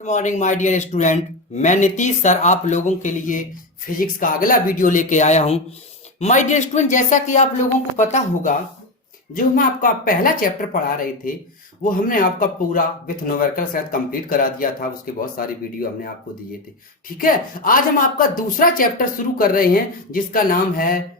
Good morning my dear student. मैं Nitish sir आप लोगों के लिए फिजिक्स का अगला वीडियो लेके आया हूं। माय डियर स्टूडेंट, जैसा कि आप लोगों को पता होगा, जो हम आपका पहला चैप्टर पढ़ा रहे थे वो हमने आपका पूरा विथ न्यूमेरिकल शायद कंप्लीट करा दिया था। उसके बहुत सारे वीडियो हमने आपको दिए थे। ठीक है, आज हम आपका दूसरा चैप्टर शुरू कर रहे हैं जिसका नाम है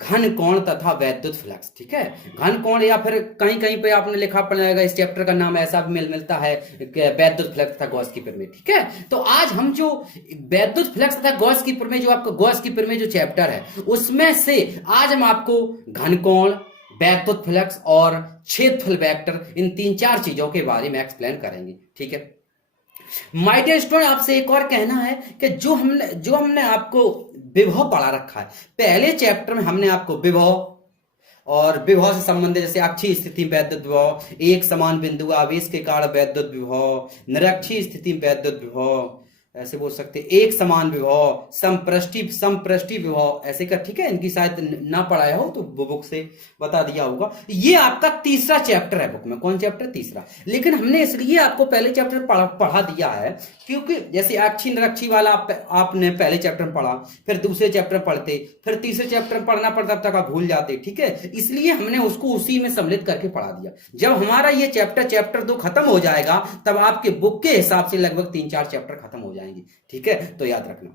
घन कोण तथा वैद्युत फ्लक्स। ठीक है, घन कोण या फिर कहीं कहीं पे आपने लिखा पड़ेगा, इस चैप्टर का नाम ऐसा भी मिलता है वैद्युत फ्लक्स तथा गॉस की प्रमेय। ठीक है, तो आज हम जो वैद्युत फ्लक्स तथा गॉस की प्रमेय, जो आपका गॉस की प्रमेय जो चैप्टर है उसमें से आज हम आपको घन कोण, वैद्युत फ्लक्स और क्षेत्रफल वेक्टर, इन तीन चार चीजों के बारे में एक्सप्लेन करेंगे। ठीक है माय डियर स्टूडेंट, आपसे एक और कहना है कि जो हमने आपको विभव पढ़ा रखा है, पहले चैप्टर में हमने आपको विभव और विभव से संबंधित, जैसे अक्षीय स्थिति वैद्युत विभव, एक समान बिंदु आवेश के कारण वैद्युत विभव, निरक्षीय स्थिति वैद्युत विभव, ऐसे बोल सकते एक समान विभव, संपृष्टि विभव, ऐसे का। ठीक है, इनकी शायद ना पढ़ाया हो तो वो बुक से बता दिया होगा। ये आपका तीसरा चैप्टर है बुक में। कौन चैप्टर? तीसरा। लेकिन हमने इसलिए आपको पहले चैप्टर पढ़ा दिया है क्योंकि जैसे अक्षीय निरक्षीय वाला आपने पहले चैप्टर में पढ़ा, फिर दूसरे चैप्टर पढ़ते, फिर तीसरे चैप्टर में पढ़ना पड़ता, तब तक आप भूल जाते। ठीक है, इसलिए हमने उसको उसी में सम्मिलित करके पढ़ा दिया। जब हमारा ये चैप्टर 2 खत्म हो जाएगा तब आपके बुक के हिसाब से लगभग 3-4 चैप्टर खत्म हो जाएंगे। ठीक है, तो याद रखना।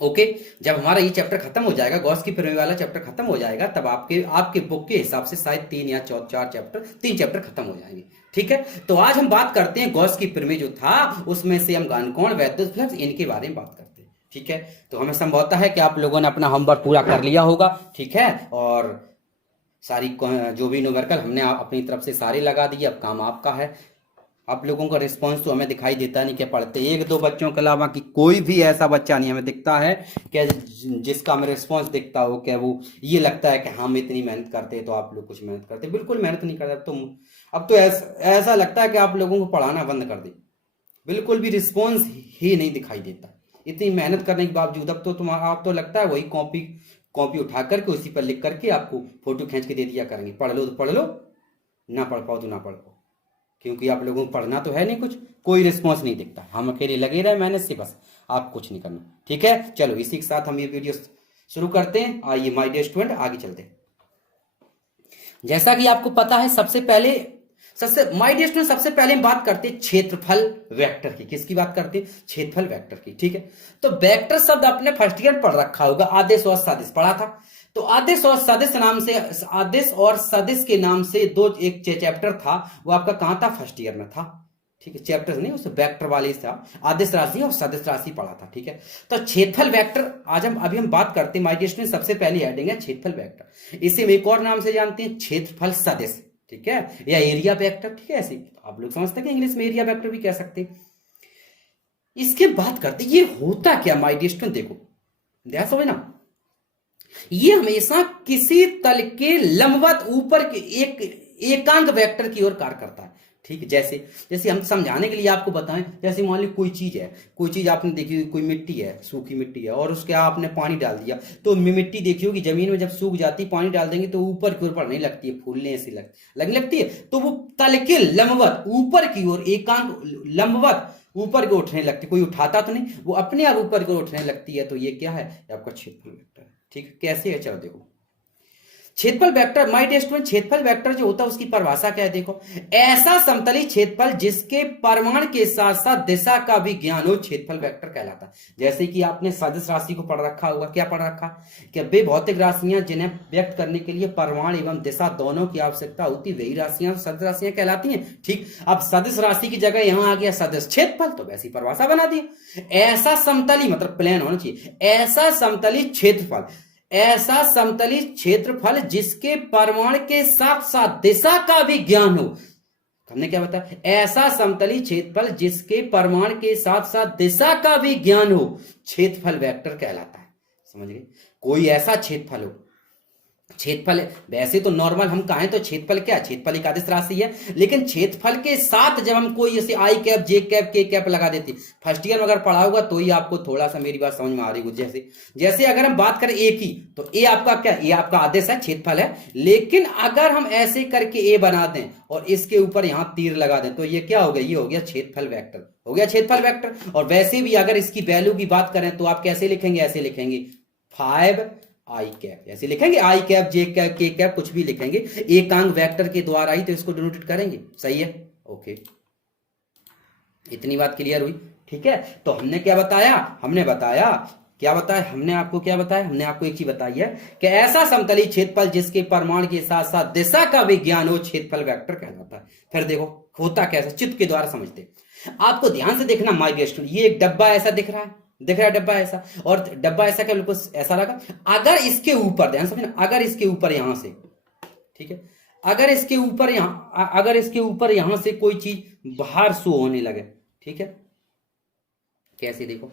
ओके, जब हमारा ये चैप्टर खत्म हो जाएगा, गॉस की प्रमेय वाला चैप्टर खत्म हो जाएगा, तब आपके बुक के हिसाब से शायद 3 या 4 चैप्टर, 3 चैप्टर खत्म हो जाएंगे। ठीक है, तो आज हम बात करते हैं गॉस की प्रमेय जो था उसमें से हम घन कोण, वैद्युत फ्लक्स, इनके बारे में बात करते हैं। ठीक है, तो हमें संभवतः है कि आप लोगों ने अपना होमवर्क पूरा कर लिया होगा। ठीक है, और सारी जो भी न्यूमेरिकल हमने अपनी तरफ से सारे लगा दिए। अब काम आपका है। आप लोगों का रिस्पांस तो हमें दिखाई देता नहीं कि पढ़ते, 1-2 बच्चों के अलावा कि कोई भी ऐसा बच्चा नहीं हमें दिखता है कि जिसका हमें रिस्पांस दिखता हो कि वो ये लगता है कि हम इतनी मेहनत करते हैं तो आप लोग कुछ मेहनत करते। बिल्कुल मेहनत नहीं करते। अब तो ऐसा लगता है कि आप लोगों को पढ़ाना बंद कर दे। बिल्कुल भी रिस्पॉन्स ही नहीं दिखाई देता इतनी मेहनत करने के बावजूद। अब तो आप तो लगता है वही कॉपी उठा करके उसी पर लिख करके आपको फोटो खींच के दे दिया करेंगे, पढ़ लो तो पढ़ लो, ना पढ़ पाओ तो ना पढ़ पाओ, क्योंकि आप लोगों को पढ़ना तो है नहीं कुछ। कोई रिस्पॉन्स नहीं दिखता। हम अकेले लगे रहे मेहनत से, बस आप कुछ नहीं करना। ठीक है, चलो इसी के साथ हम ये वीडियो शुरू करते हैं। आइए माय डियर स्टूडेंट, आगे चलते हैं। जैसा कि आपको पता है, माय डियर स्टूडेंट, सबसे पहले हम बात करते हैं क्षेत्रफल वेक्टर की। किसकी बात करते हैं? क्षेत्रफल वेक्टर की। ठीक है, तो वेक्टर शब्द आपने फर्स्ट ईयर पढ़ रखा होगा, आदेश और सदिश पढ़ा था। तो आदेश और सदिश के नाम से एक चैप्टर था, वो आपका कहां था? फर्स्ट ईयर में था। ठीक है, चैप्टर नहीं, उस वेक्टर वाले था, आदेश राशि और सदिश राशि पढ़ा था। ठीक है, तो क्षेत्रफल वेक्टर आज अभी हम बात करते हैं। माय डियर स्टूडेंट, सबसे पहली हेडिंग है क्षेत्रफल वेक्टर। इसे हम एक और नाम से जानते हैं, क्षेत्रफल सदिश। ठीक है, या एरिया वेक्टर। ठीक है, ऐसे तो आप लोग समझते हैं कि इंग्लिश में एरिया वेक्टर भी कह सकते हैं। इसके बात करते ये होता क्या माय डियर स्टूडेंट, देखो ध्यान समझ ना। ये हमेशा किसी तल के लंबवत ऊपर के एकांक वेक्टर की ओर कार्य करता है। ठीक है, जैसे हम समझाने के लिए आपको बताएं, जैसे मान ली कोई चीज आपने देखी, कोई मिट्टी है, सूखी मिट्टी है, और उसके आपने पानी डाल दिया, तो मिट्टी देखी होगी जमीन में जब सूख जाती, पानी डाल देंगे तो ऊपर की ओर बढ़ने लगती है, फूलने ऐसी लगने लगती है। तो वो तल के लंबवत ऊपर की ओर, एकांक लंबवत ऊपर की उठने लगती, कोई उठाता तो नहीं, वो अपने आप ऊपर की ओर उठने लगती है। तो ये क्या है? आपका क्षेत्रफल वेक्टर है। ठीक है, कैसे है? चलो देखो, क्षेत्रफल वेक्टर माय डियर स्टूडेंट, क्षेत्रफल वेक्टर जो होता है उसकी परिभाषा क्या है? देखो, ऐसा समतली क्षेत्रफल जिसके परिमाण के साथ साथ दिशा का भी ज्ञान हो, क्षेत्रफल वेक्टर कहलाता है। जैसे कि आपने सदिश राशि को पढ़ रखा होगा। क्या पढ़ रखा? कि वे भौतिक राशियां जिन्हें व्यक्त करने के लिए परिमाण एवं दिशा दोनों की आवश्यकता होती, वही राशियां सदिश राशियां कहलाती हैं। ठीक, अब सदिश राशि की जगह यहां आ गया सदिश क्षेत्रफल, तो वैसी परिभाषा बना दी। ऐसा समतली मतलब प्लेन होना चाहिए, ऐसा समतली क्षेत्रफल जिसके परिमाण के साथ साथ दिशा का भी ज्ञान हो। हमने क्या बताया? ऐसा समतली क्षेत्रफल जिसके परिमाण के साथ साथ दिशा का भी ज्ञान हो, क्षेत्रफल वेक्टर कहलाता है। समझ गए? कोई ऐसा क्षेत्रफल हो छेदफल वैसे तो नॉर्मल हम कहें तो छेदफल क्या है, छेदफल एक आदर्श राशि है, लेकिन छेदफल के साथ जब हम कोई जैसे आई कैप जे कैप के कैप लगा देते, फर्स्ट ईयर में अगर पढ़ा होगा तो ही आपको थोड़ा सा मेरी बात समझ में आ रही हो। जैसे जैसे अगर हम बात करें ए की, तो ए आपका क्या, ए आपका आदेश है, छेदफल है, लेकिन अगर हम ऐसे करके ए बना दें और इसके ऊपर यहां तीर लगा दें तो ये क्या हो गया, ये हो गया छेदफल वेक्टर, हो गया छेदफल वेक्टर। और वैसे भी अगर इसकी वैल्यू की बात करें तो आप कैसे लिखेंगे, ऐसे लिखेंगे 5 आई कैप, ऐसे लिखेंगे, आई कैप जे कैप के कैप कुछ भी लिखेंगे, एकांक वेक्टर के द्वारा ही तो इसको डिनोटेड करेंगे। सही है, ओके, इतनी बात क्लियर हुई। ठीक है, तो हमने क्या बताया, हमने बताया क्या बताया, हमने आपको क्या बताया, हमने आपको एक चीज बताई है कि ऐसा समतली क्षेत्रफल जिसके परिमाण के साथ साथ दिशा का विज्ञान हो छेदफल वेक्टर कहलाता है। फिर देखो होता कैसा, चित्र के द्वारा समझते। आपको ध्यान से देखना माय डियर स्टूडेंट, ये एक डब्बा ऐसा दिख रहा है, दिख रहा है डब्बा ऐसा, और डब्बा ऐसा क्या बिल्कुल ऐसा लगा। अगर इसके ऊपर ध्यान समझना, अगर इसके ऊपर यहां से, ठीक है, अगर इसके ऊपर यहां, अगर इसके ऊपर यहां से कोई चीज बाहर शो होने लगे, ठीक है, कैसे देखो,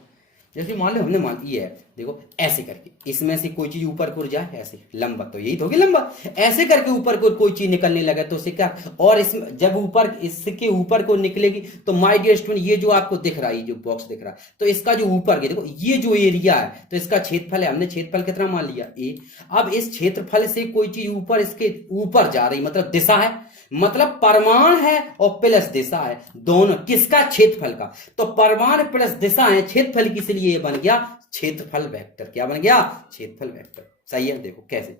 जैसे मान लो हमने मान ये है, देखो ऐसे करके इसमें से कोई चीज ऊपर को जाए, ऐसे लंबा, तो यही तो होगी लंबा, ऐसे करके ऊपर को कोई चीज निकलने लगे तो उसे क्या, और इसमें जब ऊपर इसके ऊपर को निकलेगी तो माय डियर स्टूडेंट ये जो आपको दिख रहा है, जो बॉक्स दिख रहा है, तो इसका जो ऊपर के देखो ये जो एरिया है तो इसका क्षेत्रफल है, हमने क्षेत्रफल कितना मान लिया ए। अब इस क्षेत्रफल से कोई चीज ऊपर, इसके ऊपर जा रही, मतलब दिशा है, मतलब परिमाण है और प्लस दिशा है, दोनों किसका, क्षेत्रफल का। तो परिमाण प्लस दिशा है क्षेत्रफल की, इसलिए ये बन गया क्षेत्रफल वेक्टर। क्या बन गया, क्षेत्रफल वेक्टर। सही है, देखो कैसे,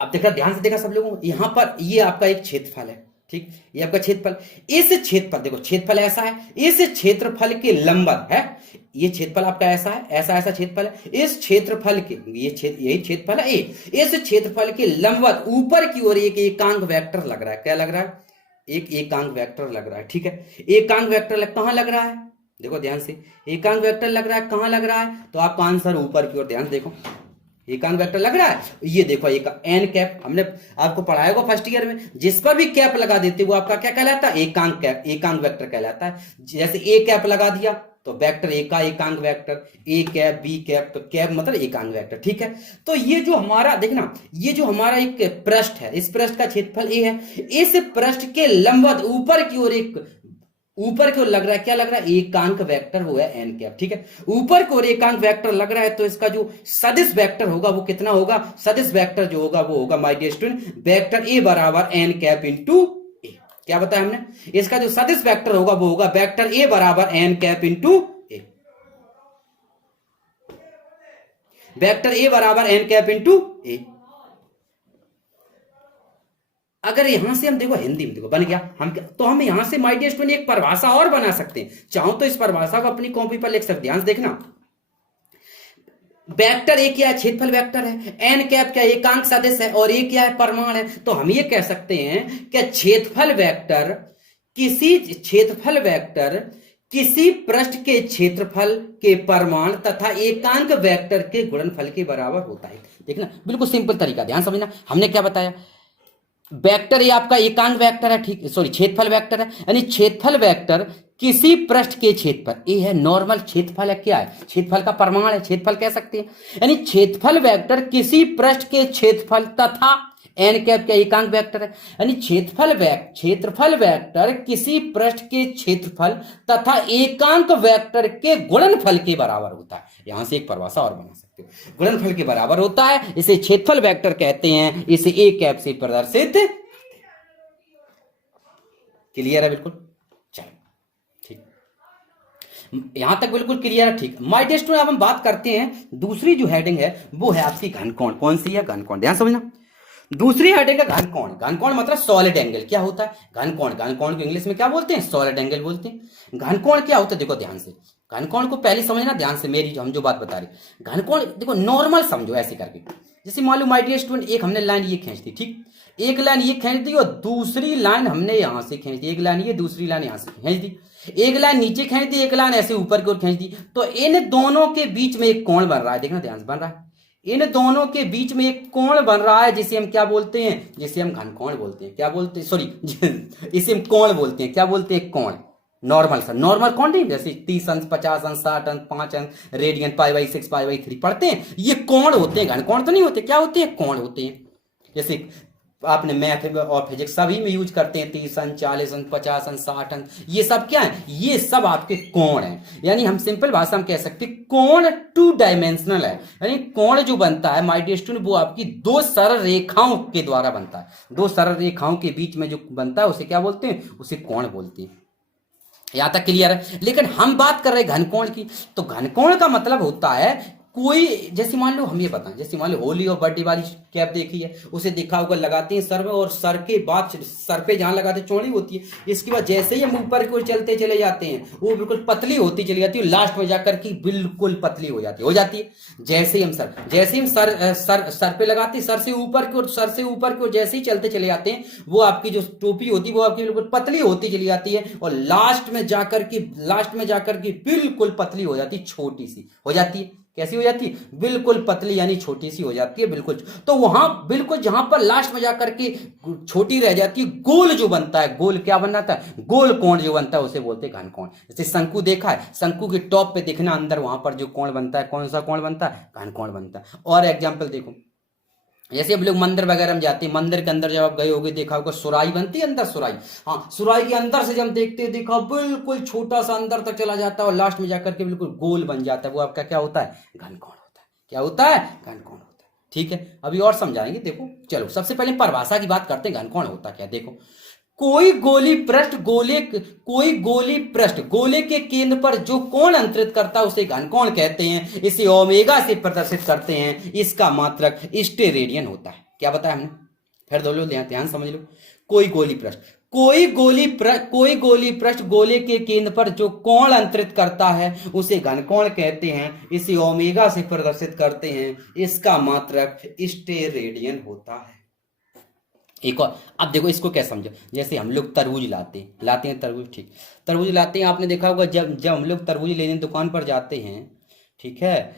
अब देखा, ध्यान से देखा सब लोगों, यहां पर ये आपका एक क्षेत्रफल है, ठीक, ये आपका क्षेत्रफल, इस क्षेत्रफल देखो क्षेत्रफल ऐसा है, इस क्षेत्रफल के लंबवत है, ये क्षेत्रफल आपका ऐसा है, ऐसा ऐसा क्षेत्रफल है, इस क्षेत्रफल के ये क्षेत्र, यही क्षेत्रफल है ए, इस क्षेत्रफल के लंबवत ऊपर की ओर एक एकांक वेक्टर लग रहा है। क्या लग रहा है, एक एकांक वेक्टर लग रहा है। ठीक है, एकांक वेक्टर कहां लग रहा है, देखो ध्यान से, एकांक वेक्टर लग रहा है, कहां लग रहा है, तो आपका आंसर ऊपर की ओर, ध्यान देखो, एकांक वेक्टर लग रहा है, ये देखो एक एन कैप, हमने आपको पढ़ाया होगा फर्स्ट ईयर में, जिस पर भी कैप लगा देते वो आपका क्या कहलाता है, एकांक कैप, एकांक वेक्टर कहलाता है। जैसे ए कैप लगा दिया तो वेक्टर ए का एकांक vector, A cap B cap, तो कैप मतलब एकांक वेक्टर। ठीक है, तो ये जो हमारा देखना, ये जो हमारा एक पृष्ठ है, इस पृष्ठ का क्षेत्रफल ए है, इस पृष्ठ के लंबवत ऊपर की ओर एक, ऊपर की ओर लग रहा है, क्या लग रहा है, एकांक वेक्टर, वो है एन कैप। ठीक है, ऊपर की ओर एकांक वेक्टर लग रहा है, तो इसका जो सदिश वेक्टर होगा वो कितना होगा, सदिश वेक्टर जो होगा वो होगा my dear student vector A बराबर एन कैप इंटू ए। क्या बताया हमने, इसका जो सदिश वेक्टर होगा वो होगा वेक्टर ए बराबर N cap into A, vector A बराबर एन कैप इंटू ए। अगर यहां से हम देखो हिंदी में देखो बन गया, हम यहां से माय डियर स्टूडेंट एक परिभाषा और बना सकते हैं, चाहो तो इस परिभाषा को अपनी कॉपी पर लिख सकते। ध्यान से देखना, वेक्टर ए क्या है, क्षेत्रफल वेक्टर है, एन कैप क्या एकांक सदिश है, और ए क्या है, परिमाण है। तो हम ये कह सकते हैं कि क्षेत्रफल वेक्टर किसी पृष्ठ के क्षेत्रफल के परिमाण तथा एकांक वेक्टर के गुणनफल के बराबर होता है। देखना बिल्कुल सिंपल तरीका, ध्यान समझना, हमने क्या बताया, वेक्टर ये आपका एकांक वेक्टर है, ठीक, सॉरी क्षेत्रफल वेक्टर है, यानी क्षेत्रफल वेक्टर किसी पृष्ठ के क्षेत्रफल, ये है नॉर्मल क्षेत्रफल है, क्या है, क्षेत्रफल का परिमाण है, क्षेत्रफल कह सकते हैं, यानी क्षेत्रफल वेक्टर किसी पृष्ठ के क्षेत्रफल तथा एन कैप का एकांक वेक्टर है, यानी क्षेत्रफल वेक्टर किसी पृष्ठ के क्षेत्रफल तथा एकांक वेक्टर के गुणनफल के बराबर होता है। यहां से एक परिभाषा और बना सकते हो, गुणनफल के बराबर होता है, इसे क्षेत्रफल वेक्टर कहते हैं, इसे ए कैप से प्रदर्शित। क्लियर है बिल्कुल, चलो ठीक, यहां तक बिल्कुल क्लियर है। ठीक, माय डियर स्टूडेंट, अब हम बात करते हैं दूसरी जो हेडिंग है वो है आपकी घनकोण। कौन सी है, घनकोण। ध्यान समझना, दूसरी हेडिंग है घनकोण। घनकोण मतलब सॉलिड एंगल। क्या होता है घनकोण, घनकोण को इंग्लिश में क्या बोलते हैं, सॉलिड एंगल बोलते हैं। घनकोण क्या होता है, देखो ध्यान से, घनकोण को पहले समझना ध्यान से, मेरी हम जो बात बता रहे, घनकोण देखो नॉर्मल समझो ऐसे करके, जैसे मान लो माय डियर स्टूडेंट, एक हमने लाइन ये खींच दी, ठीक, एक लाइन ये खींच दी और दूसरी लाइन हमने यहां से खींच दी, एक लाइन ये, दूसरी लाइन यहां से खींच दी, एक लाइन नीचे खींच दी, एक लाइन ऐसे ऊपर की ओर खींच दी, तो इन दोनों के बीच में एक कोण बन रहा है, देखना ध्यान से, बन रहा है, इन दोनों के बीच में एक कोण बन रहा है, जिसे हम क्या बोलते हैं, जिसे हम घनकोण बोलते हैं। क्या बोलते हैं, सॉरी इसे हम कोण बोलते हैं। क्या बोलते हैं, कोण। नॉर्मल सर, नॉर्मल कौन नहीं, जैसे 30 अंश, 50 अंश, 60 अंश, 5 अंश, रेडियन, पाई/6, पाई/3 पढ़ते हैं, ये कोण होते हैं, घन कोण तो नहीं होते, क्या होते हैं, कोण होते हैं। जैसे आपने मैथ और फिजिक्स सभी में यूज करते हैं, 30 अंश, 40 अंश, 50 अंश, 60 अंश, ये सब क्या है, ये सब आपके कोण हैं। यानी हम सिंपल भाषा में कह सकते हैं कोण 2 डायमेंशनल है। यानी कोण जो बनता है माय डियर स्टूडेंट, वो आपकी दो सरल रेखाओं के द्वारा बनता है। दो सरल रेखाओं के बीच में जो बनता है उसे क्या बोलते हैं, उसे कोण बोलते हैं। यहां तक क्लियर है। लेकिन हम बात कर रहे हैं घनकोण की, तो घनकोण का मतलब होता है कोई, जैसे मान लो हम ये बताएं, जैसे मान लो होली और बर्थडे वाली कैप देखी है, उसे देखा होगा, लगाते हैं सर में, और सर के बाद सर पे जहां लगाते हैं चौड़ी होती है, इसके बाद जैसे ही हम ऊपर की ओर चलते चले जाते हैं वो बिल्कुल पतली होती चली जाती है, लास्ट में जाकर के बिल्कुल पतली हो जाती है। जैसे ही हम सर पे लगाते हैं, सर से ऊपर की ओर जैसे ही चलते चले जाते हैं, वो आपकी जो टोपी होती है वो आपकी बिल्कुल पतली होती चली जाती है, और लास्ट में जाकर के बिल्कुल पतली हो जाती है, छोटी सी हो जाती है। कैसी हो जाती है, बिल्कुल पतली, यानी छोटी सी हो जाती है बिल्कुल। तो वहां बिल्कुल जहां पर लास्ट में जाकर के छोटी रह जाती है, गोल जो बनता है, गोल क्या बनाता है, गोल कोण जो बनता है उसे बोलते हैं घनकोण। जैसे शंकु देखा है, शंकु के टॉप पे देखना, अंदर वहां पर जो कोण बनता है, कौन सा कोण बनता है, घनकोण बनता है। और एग्जाम्पल देखो, जैसे हम लोग मंदिर वगैरह में जाते हैं, मंदिर के अंदर जब आप गए होगे, देखा होगा सुराई बनती है अंदर, सुराई, हाँ, सुराई के अंदर से जब देखते हैं, देखा बिल्कुल छोटा सा अंदर तक चला जाता है और लास्ट में जाकर के बिल्कुल गोल बन जाता है, वो आपका क्या होता है, घनकोण होता है। क्या होता है, घनकोण होता है। ठीक है, अभी और समझाएंगे। देखो चलो सबसे पहले परिभाषा की बात करते हैं, घनकोण होता क्या। देखो, कोई गोली पृष्ठ गोले के केंद्र पर जो कोण अंतरित करता है उसे घनकोण कहते हैं। इसे ओमेगा से प्रदर्शित करते हैं। इसका मात्रक स्टेरेडियन होता है। क्या बताया हमने, फिर दो लो, ध्यान समझ लो। कोई गोली पृष्ठ गोले के केंद्र पर जो कोण अंतरित करता है उसे घनकोण कहते हैं। इसे ओमेगा से प्रदर्शित करते हैं। इसका मात्रक स्टेरेडियन होता है। एक और, अब देखो इसको क्या समझो, जैसे हम लोग तरबूज लाते हैं तरबूज, ठीक, तरबूज लाते हैं, आपने देखा होगा जब हम लोग तरबूज लेने दुकान पर जाते हैं, ठीक है,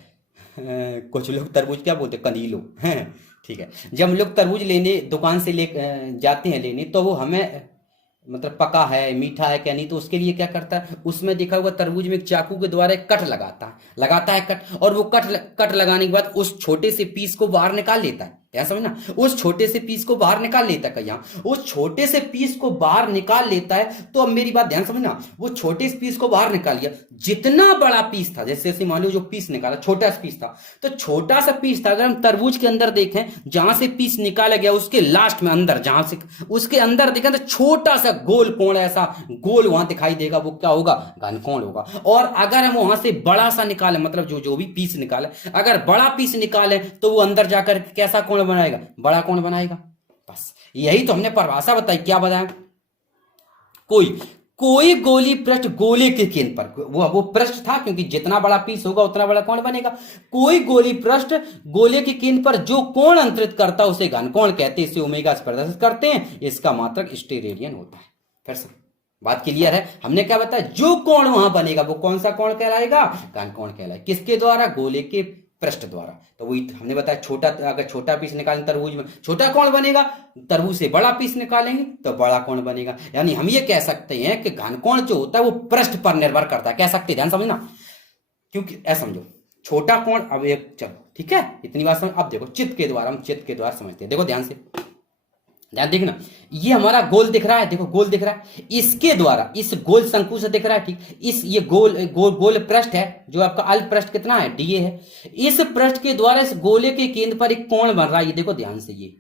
कुछ लोग तरबूज क्या बोलते हैं, कंदीलो हैं, ठीक है, जब हम लोग तरबूज लेने दुकान से जाते हैं लेने, तो वो हमें मतलब पका है, मीठा है क्या नहीं, तो उसके लिए क्या करता है, उसमें देखा होगा तरबूज में एक चाकू के द्वारा एक कट लगाता है कट, और वो कट लगाने के बाद उस छोटे से पीस को बाहर निकाल लेता है। ध्यान समझना, उस छोटे से पीस को बाहर निकाल लेता है, यहाँ उस छोटे से पीस को बाहर निकाल लेता है। तो अब मेरी बात ध्यान समझना, वो छोटे से पीस को बाहर निकाल लिया, जितना बड़ा पीस था, जैसे मान लो जो पीस निकाला छोटा सा पीस था, तो छोटा सा पीस था, अगर हम तरबूज के अंदर देखें, जहां से पीस निकाला गया उसके लास्ट में अंदर, जहां से उसके अंदर देखें तो छोटा सा गोल कोण, ऐसा गोल वहां दिखाई देगा, वो क्या होगा, घनकोण होगा। और अगर हम वहां से बड़ा सा निकालें, मतलब जो भी पीस निकाले, अगर बड़ा पीस निकालें तो वो अंदर जाकर कैसा कोण बनाएगा, बड़ा कोण बनाएगा। बस यही तो हमने परिभाषा बताई। क्या बताया, कोई गोली पृष्ठ गोले के केंद्र पर, वो पृष्ठ था, क्योंकि जितना बड़ा पीस होगा उतना बड़ा कोण बनेगा। कोई गोली पृष्ठ गोले के केंद्र पर जो कोण अंतरित करता है उसे घनकोण कहते हैं। इसे ओमेगा से प्रदर्शित करते हैं। इसका मात्रक स्टेरेडियन होता है। फिर से बात क्लियर है। हमने क्या बताया, जो कोण वहां बनेगा वो कौन सा कोण कहलाएगा, घनकोण कहलाएगा। किसके द्वारा, गोले के पृष्ठ द्वारा। तो वही हमने बताया, अगर छोटा पीस निकालें तरबूज में, छोटा कोण बनेगा, तरबूज से बड़ा पीस निकालेंगे तो बड़ा कोण बनेगा। यानी हम ये कह सकते हैं कि घनकोण जो होता है वो पृष्ठ पर निर्भर करता है। कह सकते हैं, ध्यान समझना, क्योंकि ऐसा समझो, छोटा कोण, अब एक चलो ठीक है, इतनी बात समझ। अब देखो चित्त के द्वारा समझते हैं। देखो ध्यान से, ध्यान देखना, ये हमारा गोल दिख रहा है, देखो गोल दिख रहा है, इसके द्वारा, इस गोल शंकु से दिख रहा है, ठीक, ये गोल पृष्ठ है, जो आपका अल्प पृष्ठ कितना है, डीए है। इस पृष्ठ के द्वारा इस गोले के केंद्र पर एक कोण बन रहा है, ये देखो ध्यान से, ये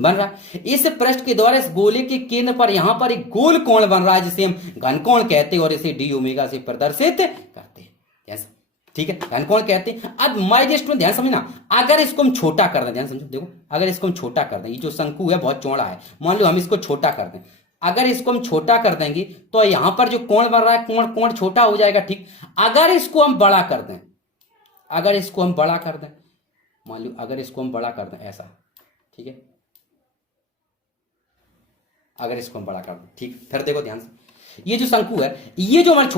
बन रहा है। इस पृष्ठ के द्वारा इस गोले के केंद्र पर यहां पर एक गोल कोण बन रहा है, जिसे हम घनकोण कहते हैं, और इसे डी ओमेगा से प्रदर्शित करते हैं। ऐसा ठीक है, घनकोण कहते हैं। अब माय डियर स्टूडेंट ध्यान समझना, अगर इसको हम छोटा कर दें, ध्यान समझो, देखो अगर इसको हम छोटा कर दें, ये जो शंकु है बहुत चौड़ा है, मान लो हम इसको छोटा कर दें, अगर इसको हम छोटा कर देंगे तो यहां पर जो कोण बन रहा है, कोण छोटा हो जाएगा, ठीक। अगर इसको हम बड़ा कर दें, मान लो अगर इसको हम बड़ा कर दें ऐसा, ठीक है, अगर इसको हम बड़ा कर दें, ठीक, फिर देखो ध्यान से, ये जो शंकु है, ये जो हमारा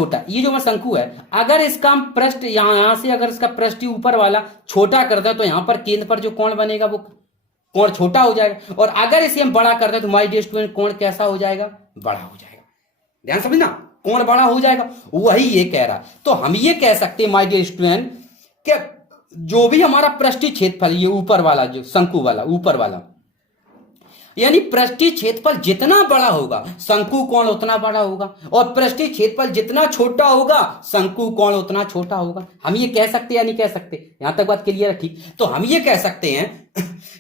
शंकु है, अगर इसका हम पृष्ठ यहां से, अगर इसका पृष्ठ ऊपर वाला छोटा कर दे तो यहां पर केंद्र पर जो कोण बनेगा वो कोण छोटा हो जाएगा। और अगर इसे हम बड़ा कर दे तो माय डियर स्टूडेंट कोण कैसा हो जाएगा, बड़ा हो जाएगा। ध्यान समझना, कोण बड़ा हो जाएगा, वही ये कह रहा। तो हम ये कह सकते हैं माय डियर स्टूडेंट कि जो भी हमारा पृष्ठीय क्षेत्रफल, ये ऊपर वाला जो शंकु वाला ऊपर वाला, यानी पृष्ठीय क्षेत्रफल जितना बड़ा होगा शंकु कोण उतना बड़ा होगा, और पृष्ठीय क्षेत्रफल जितना छोटा होगा शंकु कोण उतना छोटा होगा। हम ये कह सकते या नहीं कह सकते? यहां तक बात क्लियर है, ठीक। तो हम ये कह सकते हैं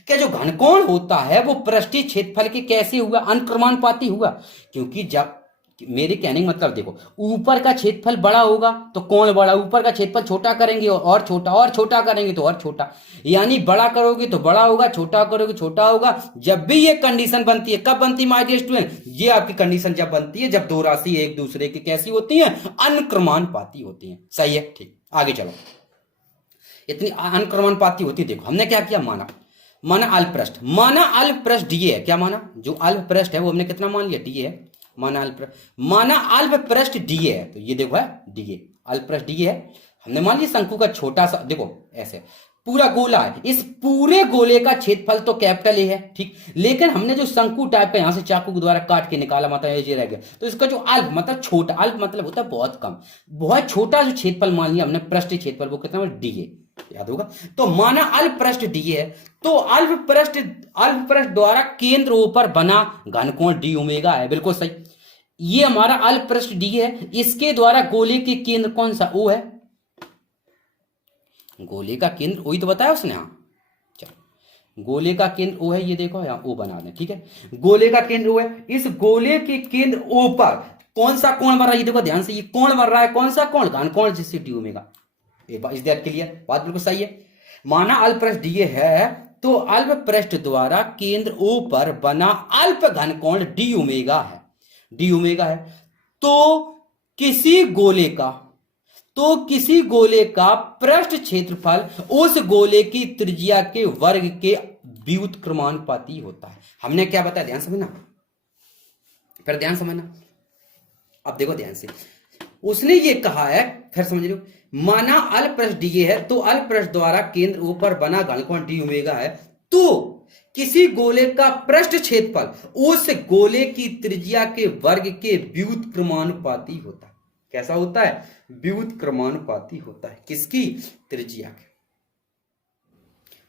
कि जो घनकोण होता है वो पृष्ठीय क्षेत्रफल के कैसे हुआ, अनुक्रमानुपाती हुआ। क्योंकि जब, मेरे कहने का मतलब देखो, ऊपर का क्षेत्रफल बड़ा होगा तो कोण बड़ा, ऊपर का क्षेत्रफल छोटा करेंगे और छोटा, और छोटा करेंगे तो और छोटा, यानी बड़ा करोगे तो बड़ा होगा, छोटा करोगे छोटा होगा। जब भी ये कंडीशन बनती है, कब बनती है माय डियर स्टूडेंट? ये आपकी कंडीशन जब बनती है जब दो राशि एक दूसरे की कैसी होती है, अनुक्रमानुपाती होती है। सही है, ठीक। आगे चलो, इतनी अनुक्रमानुपाती होती है। देखो हमने क्या किया, माना अल्प पृष्ठ, माना अल्प पृष्ठ डीए है। क्या माना? जो अल्प पृष्ठ है वो हमने कितना मान लिया, डीए है। माना अल्प पृष्ठ डीए है, तो ये देखो है डीए, अल्प पृष्ठ डीए है। हमने मान लिया शंकु का छोटा सा, देखो ऐसे पूरा गोला है, इस पूरे गोले का क्षेत्रफल तो कैपिटल ए है, ठीक। लेकिन हमने जो शंकु टाइप का यहां से चाकू के द्वारा काट के निकाला, मतलब ये रह गया, तो इसका जो अल्प मतलब छोटा, अल्प मतलब होता है बहुत कम, बहुत छोटा जो क्षेत्रफल मान लिया हमने पृष्ठीय क्षेत्रफल, वो कितना डीए, याद होगा। तो माना अल्प पृष्ठ डीए है, तो अल्प पृष्ठ द्वारा केंद्र O पर बना घनकोण डी ओमेगा है। बिल्कुल सही, ये हमारा अल्प पृष्ठ डी है, इसके द्वारा गोले के केंद्र कौन सा, O है। गोले का केंद्र O ही तो बताया उसने। हाँ चलो, गोले का केंद्र O है, ये देखो यहां O बना दें, ठीक है। गोले का केंद्र O है, इस गोले के केंद्र O पर कौन सा कोण बन रहा है, ये देखो ध्यान से, ये कोण बन रहा है, कौन सा कोण, घनकोण जिससे डी ओमेगा। इस दैट क्लियर, बात बिल्कुल सही है। माना अल्प पृष्ठ डीए है, तो अल्प पृष्ठ द्वारा केंद्र O पर बना अल्प घनकोण डी ओमेगा है, डी ओमेगा है। तो किसी गोले का पृष्ठ क्षेत्रफल उस गोले की त्रिज्या के वर्ग के व्युत्क्रमानुपाती होता है। हमने क्या बताया, ध्यान समझना, फिर ध्यान समझना। अब देखो ध्यान से, उसने ये कहा है, फिर समझ लो, माना अल्प पृष्ठ डीए है, तो अल्प पृष्ठ द्वारा केंद्र O पर बना घनकोण डी ओमेगा है, तो किसी गोले का पृष्ठ क्षेत्रफल उस गोले की त्रिज्या के वर्ग के व्युत्क्रमानुपाती होता है। कैसा होता है, व्युत्क्रमानुपाती होता है, किसकी, त्रिज्या के।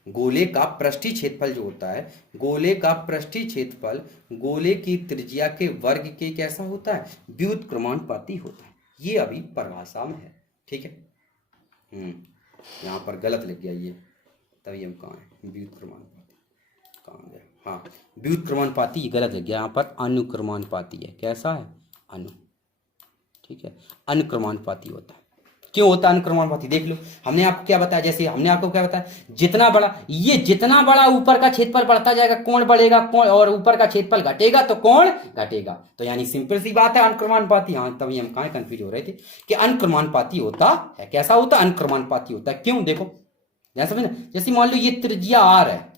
गोले का पृष्ठीय क्षेत्रफल जो होता है, गोले का पृष्ठीय क्षेत्रफल गोले की त्रिज्या के वर्ग के कैसा होता है, व्युत्क्रमानुपाती होता है। ये अभी परिभाषा में है, ठीक है। यहाँ पर गलत लिख गया ये, तभी हम कहाँ हैं, व्युत्क्रमानुपाती कहाँ गया, हाँ व्युत्क्रमानुपाती गलत लिख गया, यहाँ पर अनुक्रमानुपाती है। कैसा है, अनु, ठीक है, अनुक्रमानुपाती होता है। क्यों होता है अनुक्रमानुपाती, देख लो। हमने आपको क्या बताया, जैसे हमने आपको क्या बताया, जितना बड़ा ऊपर का क्षेत्रफल बढ़ता जाएगा कोण बढ़ेगा, कोण, और ऊपर का क्षेत्रफल घटेगा तो कोण घटेगा। तो यानी सिंपल सी बात है अनुक्रमानुपाती। हाँ तभी हम कहाँ कंफ्यूज हो रहे थे कि अनुक्रमानुपाती होता है। कैसा होता है, अनुक्रमानुपाती होता है। क्यों, देखो ध्यान समझना, जैसे मान लो ये त्रिज्या आर है,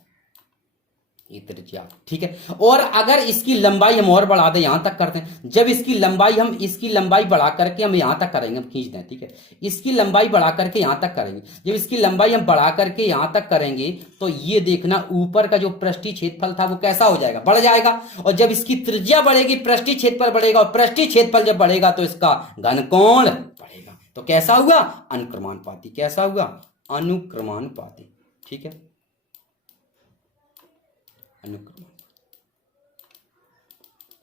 ये त्रिज्या, ठीक है, और अगर इसकी लंबाई हम और बढ़ा दें, यहां तक करते हैं, जब इसकी लंबाई बढ़ा करके हम यहां तक करेंगे, हम खींच दें, ठीक है, इसकी लंबाई बढ़ा करके यहां तक करेंगे, जब इसकी लंबाई हम बढ़ा करके यहां तक करेंगे, तो ये देखना ऊपर का जो पृष्ठीय क्षेत्रफल था वो कैसा हो जाएगा, बढ़ जाएगा। और जब इसकी त्रिज्या बढ़ेगी, पृष्ठीय क्षेत्रफल बढ़ेगा, और पृष्ठीय क्षेत्रफल जब बढ़ेगा तो इसका घनकोण बढ़ेगा। तो कैसा हुआ, अनुक्रमानुपाती। कैसा हुआ, अनुक्रमानुपाती, ठीक है, अनुक्रमानुपाती,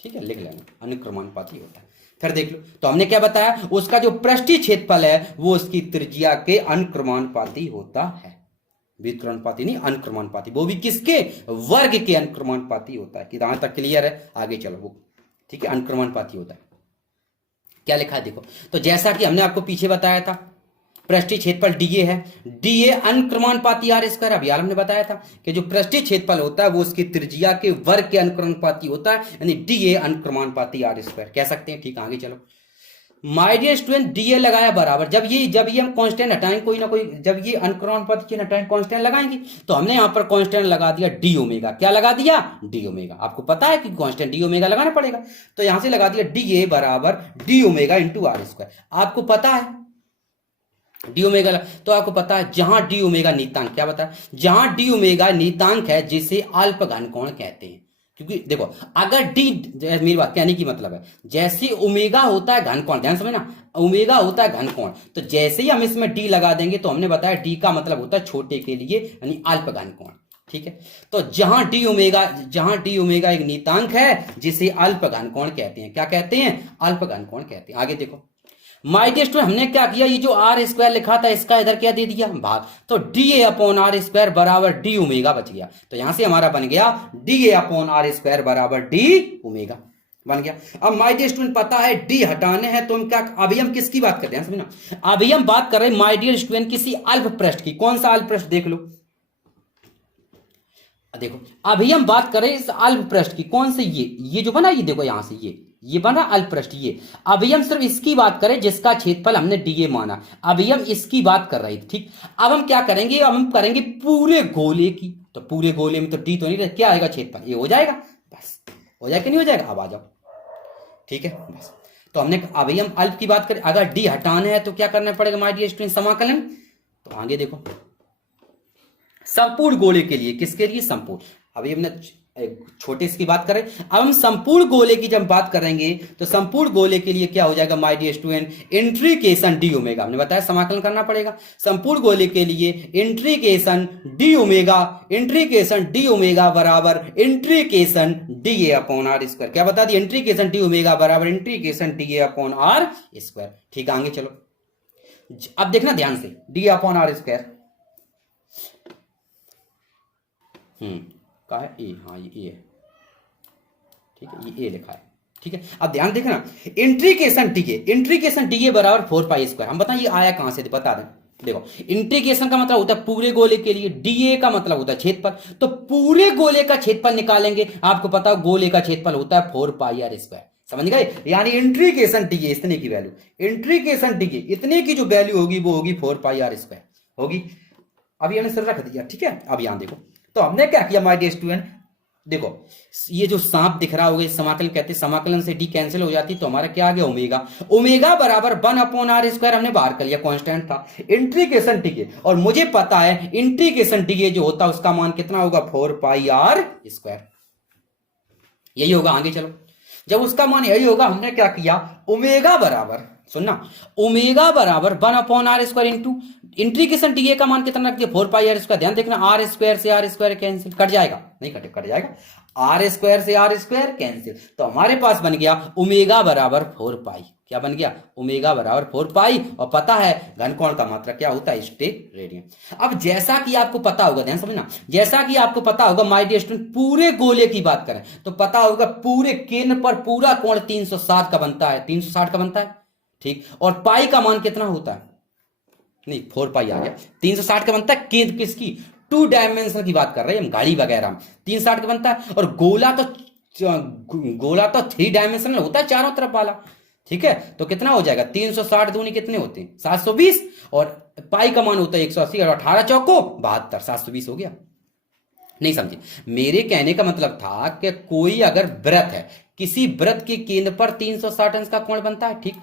ठीक है, लिख लेना, अनुक्रमानुपाती होता है। फिर देख लो, तो हमने क्या बताया, उसका जो पृष्ठीय क्षेत्रफल है वो उसकी त्रिज्या के अनुक्रमानुपाती होता है। व्युत्क्रमानुपाती नहीं, अनुक्रमानुपाती, वो भी किसके, वर्ग के अनुक्रमानुपाती होता है। कि यहां तक क्लियर है, आगे चलो वो, ठीक है, अनुक्रमानुपाती होता है। क्या लिखा है देखो, तो जैसा कि हमने आपको पीछे बताया था, पृष्ठीय क्षेत्रफल डीए है, डीए अनुक्रमानुपाती आर स्क्वायर। अभी हमने बताया था कि जो पृष्ठीय क्षेत्रफल होता है वो उसकी त्रिज्या के वर्ग के अनुक्रमानुपाती होता है, यानी डीए अनुक्रमानुपाती आर स्क्वायर कह सकते हैं। ठीक, आगे चलो। माय डियर स्टूडेंट, डीए लगाया बराबर, जब ये हम कांस्टेंट हटाएंगे, कोई ना कोई, जब ये अनुक्रमानुपाती चिन्ह हटाएंगे कांस्टेंट लगाएंगे, तो हमने यहां पर कांस्टेंट लगा दिया डी ओमेगा। क्या लगा दिया, डी ओमेगा। आपको पता है कि कांस्टेंट डी ओमेगा लगाना पड़ेगा, तो यहां से लगा दिया डीए बराबर D omega into R square. आपको पता है डी ओमेगा, तो आपको पता है जहां डी ओमेगा नीतांक, क्या बता, जहां डी ओमेगा नीतांक है जिसे अल्प घनकोण कहते हैं। क्योंकि देखो अगर डी, मेरी बात कहने की मतलब है जैसे ओमेगा होता है घन कोण, ध्यान समझना, ओमेगा होता है घन कोण, तो जैसे ही हम इसमें डी लगा देंगे तो हमने बताया डी का मतलब होता है छोटे के लिए यानी अल्प घन कोण। ठीक है, तो जहां डी ओमेगा एक नियतांक है जिसे अल्प घन कोण कहते हैं, क्या कहते हैं, अल्प घन कोण कहते हैं। आगे देखो माय डियर स्टूडेंट, हमने क्या किया, ये जो आर स्क्वायर लिखा था इसका इधर क्या दे दिया भाग, तो D A upon R square बराबर डी ओमेगा बच गया। तो यहां से हमारा बन गया D A upon R square बराबर डी ओमेगा बन गया। अब माय डियर स्टूडेंट पता है डी हटाने हैं तो हम क्या, अभी हम किसकी बात करते हैं समझना, अभी हम बात कर रहे हैं माय डियर स्टूडेंट किसी अल्प पृष्ठ की। कौन सा अल्प पृष्ठ देख लो, देखो अभी हम बात करें इस अल्प पृष्ठ की, कौन से, ये जो बना, ये देखो यहां से ये बना अल्प पृष्ठ, ये अभी हम सिर्फ इसकी बात करें जिसका क्षेत्रफल हमने डीए माना, अभी हम इसकी बात कर रहे थे। ठीक, अब हम क्या करेंगे, अब हम करेंगे पूरे गोले की, तो पूरे गोले में तो डी तो नहीं रहे, क्या आएगा क्षेत्रफल, ये हो जाएगा, बस हो जाएगा कि नहीं हो जाएगा, अब आ जाओ। ठीक है, बस तो हमने अभी हम अल्प की बात करें, अगर डी हटाना है तो क्या करना पड़ेगा माय डियर स्टूडेंट, समाकलन। तो आगे देखो संपूर्ण गोले के लिए, किसके लिए, संपूर्ण, अभी हमने छोटे इसकी बात करें, अब हम संपूर्ण गोले की जब बात करेंगे तो संपूर्ण गोले के लिए क्या हो जाएगा my dear student, integration D omega, हमने बताया समाकलन करना पड़ेगा। संपूर्ण गोले के लिए इंट्रीकेशन डी ओमेगा बराबर integration D A upon R square, क्या बता दी, इंट्रीकेशन डी ओमेगा बराबर integration D A upon R square. ठीक, आगे चलो, अब देखना ध्यान से, डी अपॉन आर स्क्वायर का है ए, हाँ ये ए है, ठीक है, ये ए लिखा है। ठीक है, अब ध्यान देखना, इंट्रीकेशन डी बराबर 4 पाई स्क्वायर, हम बताएं ये आया कहां से, बता दें। देखो इंट्रीकेशन का मतलब होता है पूरे गोले के लिए, डीए का मतलब होता है क्षेत्रफल, तो पूरे गोले का क्षेत्रफल निकालेंगे, आपको पता है गोले का क्षेत्रफल होता है 4 पाई आर स्क्वायर, समझ गए, यानी इंट्रीकेशन डी इतने की वैल्यू, इंट्रीकेशन डी इतने की जो वैल्यू होगी वो होगी 4 पाई आर स्क्वायर होगी। अभी हमने सिर रख दिया। ठीक है, अब यहां देखो, तो हमने क्या किया माय डियर स्टूडेंट, देखो ये जो सांप दिख रहा होगा समाकलन कहते हैं, समाकलन से डी कैंसिल हो जाती तो हमारा क्या आ गया ओमेगा, ओमेगा बराबर 1 अपॉन आर स्क्वायर, हमने बाहर कर लिया, कांस्टेंट था इंट्रीकेशन डी, और मुझे पता है इंट्रीकेशन डी जो होता है उसका मान कितना होगा 4 पाई आर स्क्वायर, यही होगा। आगे चलो, जब उसका मान यही होगा, हमने क्या किया, ओमेगा बराबर, सुनना, ओमेगा बराबर 1 upon R square into integration D का मान कितना रख दिया 4 पाई आर स्क्वायर, ध्यान देखना आर स्क्वायर से आर स्क्वायर कैंसिल, कट जाएगा, नहीं कट जाएगा, आर स्क्वायर से आर स्क्वायर कैंसिल, तो हमारे पास बन गया ओमेगा बराबर 4 पाई, क्या बन गया, ओमेगा बराबर 4 पाई, और पता है घनकोण का मात्रा क्या होता है, स्टेट रेडियन। अब जैसा कि आपको पता होगा, ध्यान समझना, जैसा कि आपको पता होगा माय डियर स्टूडेंट, पूरे गोले की बात करें तो पता होगा पूरे केंद्र पर पूरा कोण 360 का बनता है, 360 का बनता है। ठीक, और पाई का मान कितना होता है, नहीं 4 पाई आ गया, 360 का बनता है, केंद्र किसकी, 2 डायमेंशन की बात कर रहे हैं हम, गाड़ी वगैरह 360 का बनता है, और गोला तो 3 डायमेंशनल होता है चारों तरफ वाला। ठीक है, तो कितना हो जाएगा, 360 दूनी कितने होते हैं 720, और पाई का मान होता है 180, और 18 चौको 72, 720 हो गया। नहीं समझे, मेरे कहने का मतलब था कि कोई अगर वृत्त है, किसी वृत्त के केंद्र पर 360 अंश का कोण बनता है। ठीक,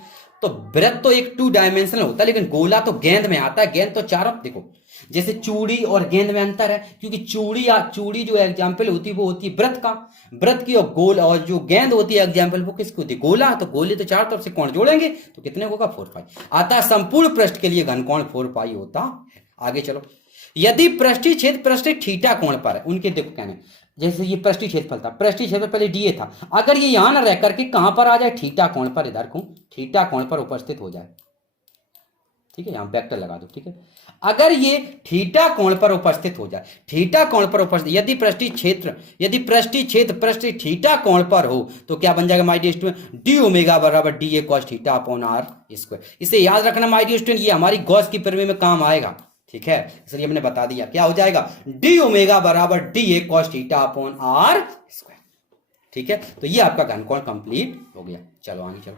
तो वृत्त तो एक 2 डायमेंशनल होता है, लेकिन गोला तो गेंद में आता है, गेंद तो चारों, देखो जैसे चूड़ी और गेंद में अंतर है, क्योंकि चूड़ी जो एग्जाम्पल होती है वो होती है वृत्त का, वृत्त की, और गोल, और जो गेंद होती है एग्जाम्पल वो किसकी होती है, गोला, तो गोले तो चारों तरफ से कोण जोड़ेंगे तो कितने होगा 4 पाई आता, संपूर्ण पृष्ठ के लिए घनकोण 4 पाई होता है। आगे चलो, यदि पृष्ठीय क्षेत्र पृष्ठीय थीटा कोण पर है, उनके देखो कहने, जैसे ये पृष्ठीय क्षेत्रफल था, पृष्ठीय क्षेत्रफल पहले डीए था, अगर ये यहां ना रह करके कहां पर आ जाए, थीटा कोण पर, इधर को थीटा कोण पर उपस्थित हो जाए। ठीक है, यहां वेक्टर लगा दो। ठीक है, अगर ये थीटा कोण पर उपस्थित हो जाए, थीटा कोण पर उपस्थित, यदि पृष्ठीय क्षेत्र पृष्ठीय थीटा कोण पर हो तो क्या बन जाएगा my dear student, D omega बराबर D A cos theta upon R square. इसे याद रखना माय डियर स्टूडेंट, ये हमारी गॉस की प्रमेय में काम आएगा। ठीक है, इसलिए हमने बता दिया क्या हो जाएगा, डी ओमेगा बराबर D A cos theta upon R square. ठीक है, तो ये आपका घनकोण कंप्लीट हो गया। चलो आगे चलो,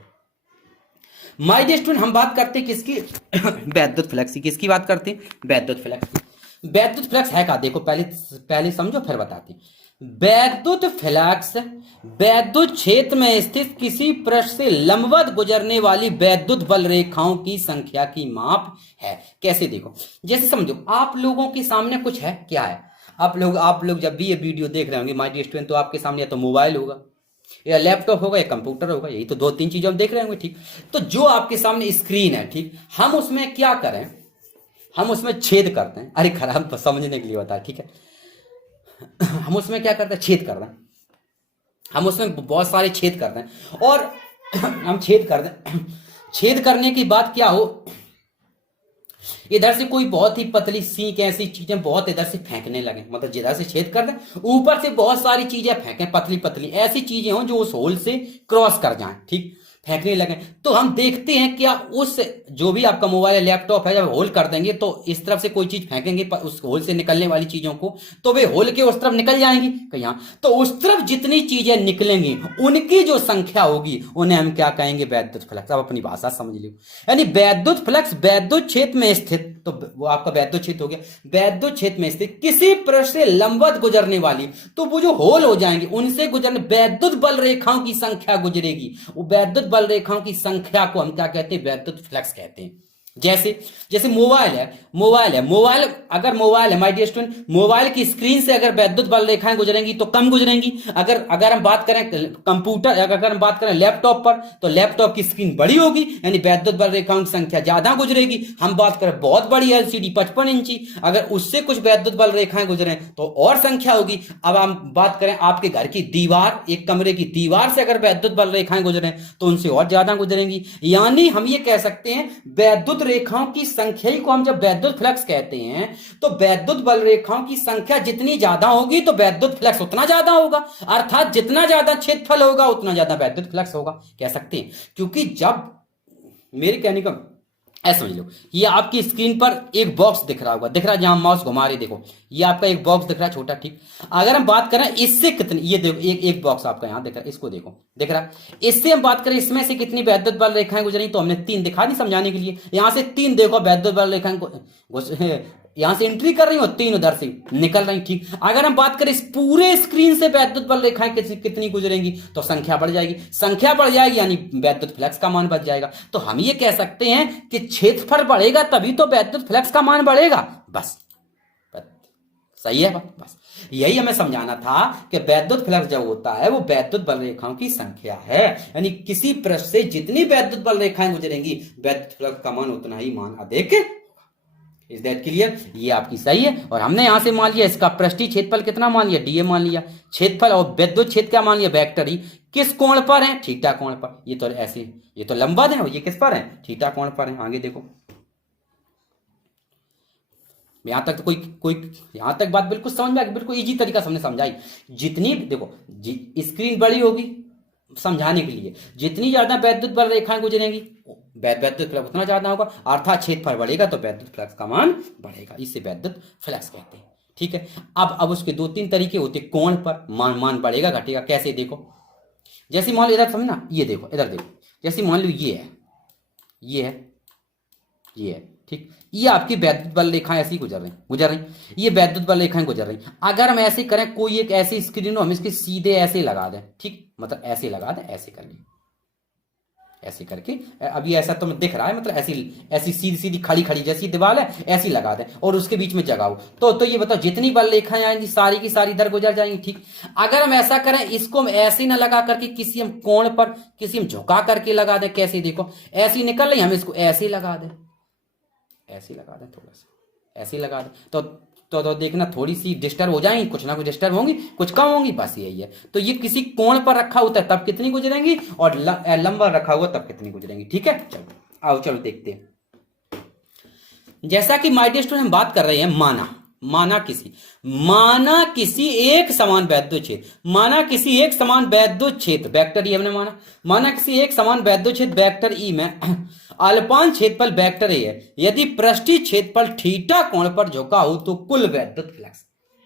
माय डियर स्टूडेंट हम बात करते हैं किसकी, वैद्युत फ्लक्स की, किसकी बात करते हैं, वैद्युत फ्लक्स की। वैद्युत फ्लक्स है क्या, देखो पहले समझो फिर बताते हैं। वैद्युत फ्लक्स वैद्युत क्षेत्र में स्थित किसी पृष्ठ से लंबवत गुजरने वाली वैद्युत बल रेखाओं की संख्या की माप है। कैसे, देखो जैसे समझो आप लोगों के सामने कुछ है, क्या है, आप लोग जब भी ये वीडियो देख रहे होंगे माय डियर स्टूडेंट, तो आपके सामने या तो मोबाइल होगा या लैपटॉप होगा या कंप्यूटर होगा, यही तो दो तीन चीजें हम देख रहे होंगे। ठीक, तो जो आपके सामने स्क्रीन है, ठीक, हम उसमें क्या करें, हम उसमें छेद करते हैं। अरे खराब समझने के लिए बता, ठीक है। हम उसमें क्या करते हैं, छेद कर रहे हैं, हम उसमें बहुत सारे छेद करते हैं और हम छेद कर दें। छेद करने की बात क्या हो, इधर से कोई बहुत ही पतली सींक ऐसी चीजें बहुत इधर से फेंकने लगे, मतलब जिधर से छेद कर दें ऊपर से बहुत सारी चीजें फेंकें, पतली पतली ऐसी चीजें हों जो उस होल से क्रॉस कर जाएं, ठीक, फेंकने लगे। तो हम देखते हैं क्या उस जो भी आपका मोबाइल या लैपटॉप है, जब होल कर देंगे तो इस तरफ से कोई चीज फेंकेंगे उस होल से निकलने वाली चीजों को, तो वे होल के उस तरफ निकल जाएंगी कहीं, तो उस तरफ जितनी चीजें निकलेंगी उनकी जो संख्या होगी उन्हें हम क्या कहेंगे, वैद्युत फ्लक्स। अब अपनी भाषा समझ लो, यानी वैद्युत फ्लक्स वैद्युत क्षेत्र में स्थित, तो वो आपका वैद्युत क्षेत्र हो गया, वैद्युत क्षेत्र में स्थित किसी पृष्ठ से लंबवत गुजरने वाली, तो वो जो होल हो जाएंगे उनसे गुजरने वैद्युत बल रेखाओं की संख्या गुजरेगी, वो वैद्युत बल रेखाओं की संख्या को हम क्या कहते हैं, वैद्युत फ्लक्स कहते हैं। जैसे जैसे मोबाइल अगर मोबाइल है माय डियर स्टूडेंट, मोबाइल की स्क्रीन से अगर वैद्युत बल रेखाएं गुजरेंगी तो कम गुजरेंगी। अगर हम बात करें कंप्यूटर, अगर हम बात करें लैपटॉप पर, तो लैपटॉप की स्क्रीन बड़ी होगी यानी वैद्युत बल रेखाओं की संख्या ज्यादा गुजरेगी। हम बात करें बहुत बड़ी एलसीडी 55 इंची, अगर उससे कुछ वैद्युत बल रेखाएं गुजरे तो और संख्या होगी। अब हम बात करें आपके घर की दीवार, एक कमरे की दीवार से अगर वैद्युत बल रेखाएं गुजरे तो उनसे और ज्यादा गुजरेंगी। यानी हम ये कह सकते हैं वैद्युत रेखाओं की संख्या को हम जब वैद्युत फ्लक्स कहते हैं, तो वैद्युत बल रेखाओं की संख्या जितनी ज्यादा होगी तो वैद्युत फ्लक्स उतना ज्यादा होगा, अर्थात जितना ज्यादा क्षेत्रफल होगा उतना ज्यादा वैद्युत फ्लक्स होगा, कह सकते हैं। क्योंकि जब मेरे कहने का ऐसा समझ लो, ये आपकी स्क्रीन पर एक बॉक्स दिख रहा होगा, दिख रहा है जहां माउस घुमा रहे, देखो ये आपका एक बॉक्स दिख रहा है छोटा, ठीक। अगर हम बात करें इससे कितनी, ये देखो एक बॉक्स आपका यहां दिख रहा है, इसको देखो दिख रहा है, इससे हम बात करें इसमें से कितनी वैद्युत बल रेखाएं गुजरी, तो हमने 3 दिखा दी समझाने के लिए। यहां से 3 देखो वैद्युत बल रेखाएं यहां से एंट्री कर रही हो, 3 उधर से निकल रही, ठीक। अगर हम बात करें इस पूरे स्क्रीन से वैद्युत बल रेखाएं कितनी गुजरेंगी, तो संख्या बढ़ जाएगी, संख्या बढ़ जाएगी यानी वैद्युत फ्लक्स का मान बढ़ जाएगा। तो हम ये कह सकते हैं कि क्षेत्रफल बढ़ेगा तभी तो वैद्युत फ्लक्स का मान बढ़ेगा, बस सही है। बस यही हमें समझाना था कि वैद्युत फ्लक्स जब होता है वो वैद्युत बल रेखाओं की संख्या है, यानी किसी पृष्ठ से जितनी वैद्युत बल रेखाएं गुजरेंगी वैद्युत फ्लक्स का मान उतना ही मान अधिक। Is that clear? ये आपकी सही है। और हमने यहां से मान लिया इसका पृष्ठीय क्षेत्रफल कितना मान लिया, डीए मान लिया, क्षेत्रफल और वैद्युत क्षेत्र क्या मान लिया, वेक्टर ई, किस कोण पर है, थीटा कोण पर। ये तो ऐसे, ये तो लंबवत है, ये किस पर है, थीटा कोण पर है। आगे देखो, यहां तक तो कोई यहां तक बात बिल्कुल समझ में आ गई, बिल्कुल इजी तरीका से हमने समझाई। जितनी देखो स्क्रीन बड़ी होगी समझाने के लिए, जितनी ज्यादा वैद्युत बल रेखाएं गुजरेंगी वैद्युत फ्लक्स उतना ज्यादा होगा, अर्थात क्षेत्रफल बढ़ेगा तो वैद्युत फ्लक्स का मान बढ़ेगा, इसे वैद्युत फ्लक्स कहते हैं, ठीक है। अब उसके 2-3 तरीके होते, कोण पर मान बढ़ेगा घटेगा, कैसे देखो, जैसे मान लो इधर समझना, ये देखो इधर देखो, जैसे मान लो ये है, ये है, ठीक, ये आपकी वैद्युत बल रेखाएं ऐसी गुजर रही, ये वैद्युत बल रेखाएं गुजर रही। अगर हम ऐसे करें, कोई एक ऐसी स्क्रीन हो, हम इसके सीधे ऐसे लगा दें, ठीक, मतलब ऐसे लगा दें, ऐसे करके, ऐसे करके, अभी ऐसा तो दिख रहा है, मतलब ऐसी सीधी सीधी खड़ी जैसी दीवार है, ऐसी लगा दें और उसके बीच में जगह हो, तो ये बताओ जितनी बल रेखाएं आएंगी सारी की सारी इधर गुजर जाएंगी, ठीक। अगर हम ऐसा करें, इसको हम ऐसे ना लगा करके किसी हम कोण पर, किसी हम झुका करके लगा दें, कैसे देखो ऐसी निकल रही, हम इसको ऐसे लगा दें, ऐसे लगा दें, थोड़ा सा ऐसे लगा दें, तो देखना थोड़ी सी डिस्टर्ब हो जाएंगी, कुछ ना कुछ डिस्टर्ब होंगी, कुछ कम होंगी, बस यही है। तो ये किसी कोण पर रखा होता है तब कितनी गुजरेंगी, और लंबा रखा हुआ तब कितनी गुजरेंगी, ठीक है। चलो आओ देखते हैं। जैसा कि माय डियर स्टूडेंट हम बात कर रहे हैं, माना किसी एक समान वैद्युत क्षेत्र, वेक्टर ई हमने माना किसी एक समान वैद्युत क्षेत्र वेक्टर ई में अल्पांश क्षेत्रफल वेक्टर ए है, यदि पृष्ठीय क्षेत्रफल थीटा कोण पर झुका हो तो कुल वैद्युत फ्लक्स,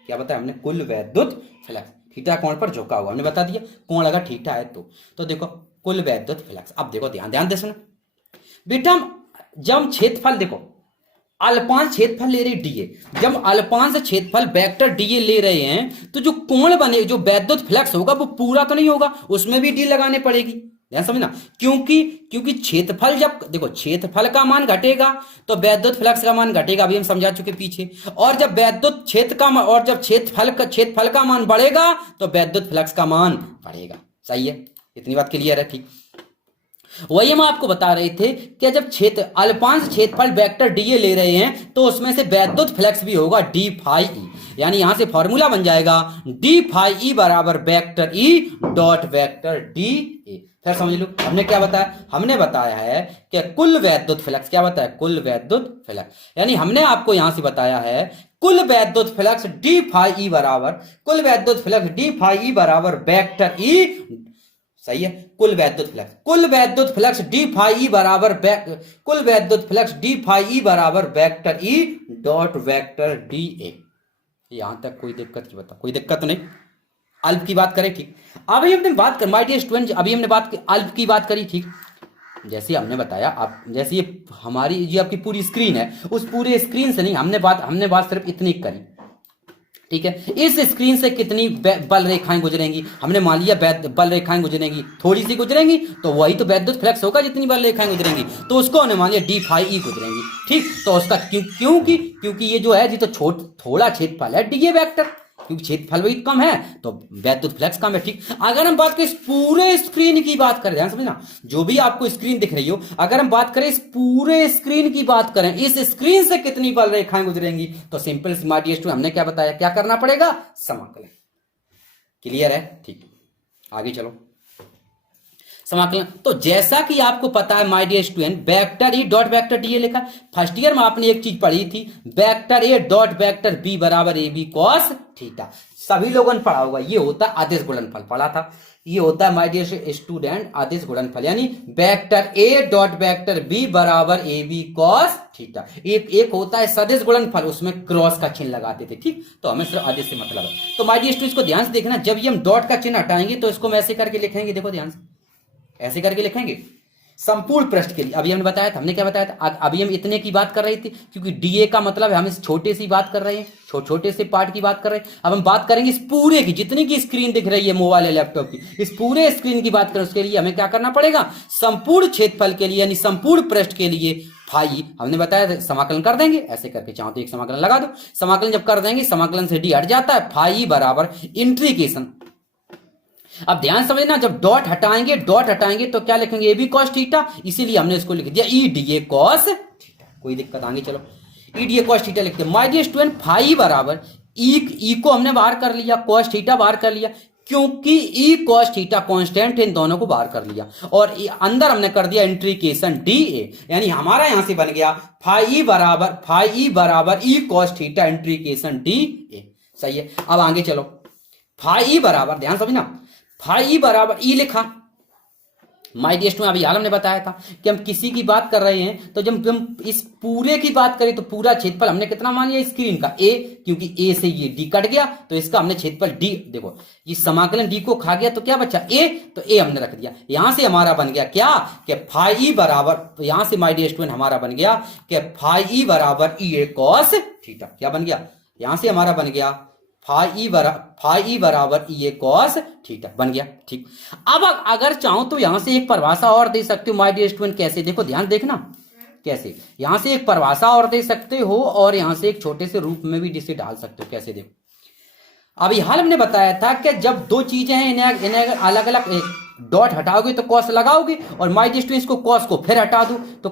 क्या बताया हमने, कुल वैद्युत फ्लक्स थीटा कोण पर झुका हुआ, हमने बता दिया, कोण अगर थीटा है तो देखो कुल वैद्युत फ्लक्स। अब देखो ध्यान दे सुनो बेटा, जब क्षेत्रफल देखो अल्पांश क्षेत्रफल ले रहे डीए, जब अल्पांश क्षेत्रफल वेक्टर डीए ले रहे हैं तो जो कोण बने, जो वैद्युत फ्लक्स होगा वो पूरा तो नहीं होगा, उसमें भी डी लगाने पड़ेगी। ध्यान समझना, क्योंकि क्षेत्रफल, जब देखो क्षेत्रफल का मान घटेगा तो वैद्युत फ्लक्स का मान घटेगा, अभी हम समझा चुके पीछे। और जब वैद्युत क्षेत्र का और जब क्षेत्रफल का मान बढ़ेगा तो वैद्युत फ्लक्स का मान बढ़ेगा। सही है, इतनी बात क्लियर है। ठीक, वही हम आपको बता रहे थे कि जब अल्पांश क्षेत्रफल वेक्टर डीए ले रहे हैं तो उसमें से वैद्युत फ्लक्स भी होगा डी फाई ई, यानी यहां से फॉर्मूला बन जाएगा डी फाई ई बराबर vector E dot vector D ए। फिर समझ लो हमने क्या बताया, हमने बताया है कि कुल वैद्युत फ्लक्स, क्या बताया, कुल वैद्युत फ्लक्स, यानी हमने आपको यहां से बताया है कुल वैद्युत फ्लक्स डी फाई ई बराबर, कुल वैद्युत फ्लक्स डी फाई ई बराबर वेक्टर ई, सही है, कुल वैद्युत फ्लक्स डी फाई ई बराबर कुल वैद्युत फ्लक्स डी फाई ई बराबर vector E dot vector D ए। यहां तक कोई दिक्कत की बता, कोई दिक्कत नहीं। अल्प की बात करें, ठीक, अभी हमने बात कर माय डियर स्टूडेंट, अभी हमने बात की अल्प की बात करी, ठीक, जैसे हमने बताया आप, जैसे ये हमारी ये आपकी पूरी स्क्रीन है, उस पूरे स्क्रीन से नहीं, हमने बात सिर्फ इतनी करी, ठीक है। इस स्क्रीन से कितनी बल रेखाएं गुजरेंगी, हमने मान लिया बल रेखाएं गुजरेंगी, थोड़ी सी गुजरेंगी तो वही तो वैद्युत फ्लक्स होगा, जितनी बल रेखाएं गुजरेंगी, तो उसको हमने मान लिया डी फाई ई गुजरेंगी, ठीक। तो उसका क्योंकि ये जो है जी तो थोड़ा क्षेत्रफल है डीए वेक्टर, क्योंकि क्षेत्रफल भी कम है तो वैद्युत फ्लक्स कम है, ठीक। अगर हम बात करें इस पूरे स्क्रीन की बात करें, ध्यान समझना, जो भी आपको स्क्रीन दिख रही हो, अगर हम बात करें इस पूरे स्क्रीन की बात करें, इस स्क्रीन से कितनी बल रेखाएं गुजरेंगी, तो सिंपल माय डियर स्टूडेंट हमने क्या बताया, क्या करना पड़ेगा, समाकलन। क्लियर है, ठीक, आगे चलो, समाकलन। तो जैसा कि आपको पता है my dear student, vector E dot vector D A लिखा, फर्स्ट ईयर में आपने एक चीज पढ़ी थी, vector A dot vector B बराबर ए बी कॉस थीटा, सभी लोगों ने पढ़ा होगा, ये होता है आदेश गुणनफल, पढ़ा था, ये होता है माय डियर स्टूडेंट आदेश गुणनफल, यानी vector A dot vector B बराबर ए बी कॉस थीटा। एक होता है सदिश गुणनफल, उसमें क्रॉस का चिन्ह लगाते थे, ठीक, तो हमें सिर्फ आदेश से मतलब है। तो माय डियर स्टूडेंट्स को ध्यान से देखना, जब ये हम डॉट का चिन्ह हटाएंगे तो इसको हम ऐसे करके लिखेंगे, देखो ध्यान से, ऐसे करके लिखेंगे संपूर्ण पृष्ठ के लिए। अभी हमने बताया था, हमने क्या बताया था, अभी हम इतने की बात कर रहे थे, क्योंकि डीए का मतलब है हम इस छोटे सी बात कर रहे हैं, छोटे से पार्ट की बात कर रहे हैं। अब हम बात करेंगे इस पूरे की, जितनी की स्क्रीन दिख रही है मोबाइल या लैपटॉप की, इस पूरे स्क्रीन की बात करें, उसके लिए हमें क्या करना पड़ेगा, संपूर्ण क्षेत्रफल के लिए यानी संपूर्ण पृष्ठ के लिए फाई, हमने बताया था समाकलन कर देंगे, ऐसे करके चाहो तो एक समाकलन लगा दो, समाकलन जब कर देंगे, समाकलन से डी हट जाता है, फाई बराबर इंट्रीकेशन। अब ध्यान समझना, जब डॉट हटाएंगे तो क्या लिखेंगे, ए बी कॉस थीटा, इसीलिए हमने इसको लिख दिया E D A cos theta. कोई दिक्कत, आगे चलो, E D A cos theta लिखते हैं। माय डियर स्टूडेंट, फाई बराबर ई को हमने बाहर कर लिया, कॉस थीटा बाहर कर लिया, क्योंकि ई कॉस थीटा कांस्टेंट इन दोनों को बाहर कर लिया, और अंदर हमने कर दिया इंट्रीकेशन डी ए, यानी हमारा यहां से बन गया फाई बराबर E cos theta integration D A. सही है, अब आगे चलो, फाई बराबर, ध्यान समझना, फाई बराबर ई लिखा, माय डियर स्टूडेंट, अभी हाल हमने बताया था कि हम किसी की बात कर रहे हैं, तो जब हम इस पूरे की बात करें तो पूरा क्षेत्रफल हमने कितना मान लिया स्क्रीन का, ए, क्योंकि ए से ये डी कट गया तो इसका हमने क्षेत्रफल डी, देखो ये समाकलन डी को खा गया तो क्या बचा ए, तो ए हमने रख दिया, यहां से हमारा बन गया क्या कि फाई बराबर, यहां से माय डियर स्टूडेंट हमारा बन गया कि फाई बराबर ई ए कॉस थीटा, क्या बन गया, यहां से हमारा बन गया फाई बराबर ई ए कॉस थीटा बन गया, ठीक। अब अगर चाहो तो यहां से एक परिभाषा और दे सकते हो माय डियर स्टूडेंट, कैसे, देखो ध्यान देखना, कैसे, यहां से एक परिभाषा और दे सकते हो और यहां से एक छोटे से रूप में भी जिसे डाल सकते हो, कैसे, देखो अभी हाल हमने बताया था कि जब दो चीजें हैं इन्हें अलग अलग डॉट हटाओगे तो कॉस लगाओगे, और माय डियर स्टूडेंट्स को कॉस को फिर हटा दो तो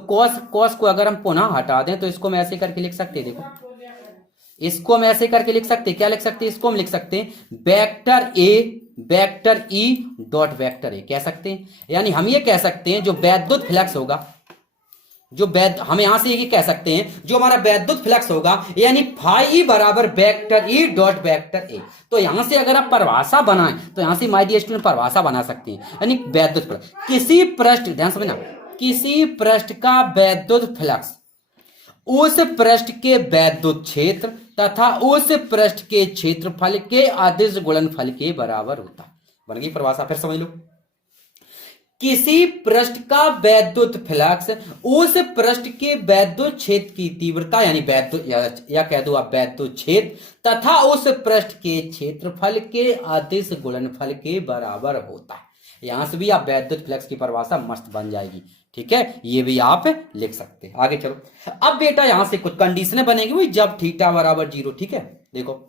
कॉस को अगर हम पुनः हटा दें तो इसको हम ऐसे करके लिख सकते हैं, देखो इसको हम ऐसे करके लिख सकते हैं, क्या लिख सकते हैं, इसको हम लिख सकते हैं vector A vector E dot vector A कह सकते हैं, यानी हम ये कह सकते हैं जो वैद्युत फ्लक्स होगा, हम यहां से ये कह सकते हैं जो हमारा वैद्युत फ्लक्स होगा, यानी फाई बराबर vector E dot vector A. तो यहां से अगर आप परिभाषा बनाएं तो यहां से माय डियर स्टूडेंट परिभाषा बना सकते हैं, यानी वैद्युत फ्लक्स, किसी पृष्ठ, ध्यान समझना, किसी पृष्ठ का वैद्युत फ्लक्स उस पृष्ठ के वैद्युत क्षेत्र तथा उस पृष्ठ के क्षेत्रफल के अदिश गुणनफल के बराबर होता है। बन गई परिभाषा, फिर समझ लो, किसी पृष्ठ का वैद्युत फ्लक्स उस पृष्ठ के वैद्युत क्षेत्र की तीव्रता, यानी वैद्युत या कह दो आप वैद्युत क्षेत्र तथा उस पृष्ठ के क्षेत्रफल के अदिश गुणनफल के बराबर होता है। यहां से भी आप वैद्युत फ्लक्स की परिभाषा मस्त बन जाएगी। ठीक है, ये भी आप लिख सकते हैं। आगे चलो। अब बेटा यहां से कुछ कंडीशनें बनेगी वही, जब थीटा बराबर 0। ठीक है, देखो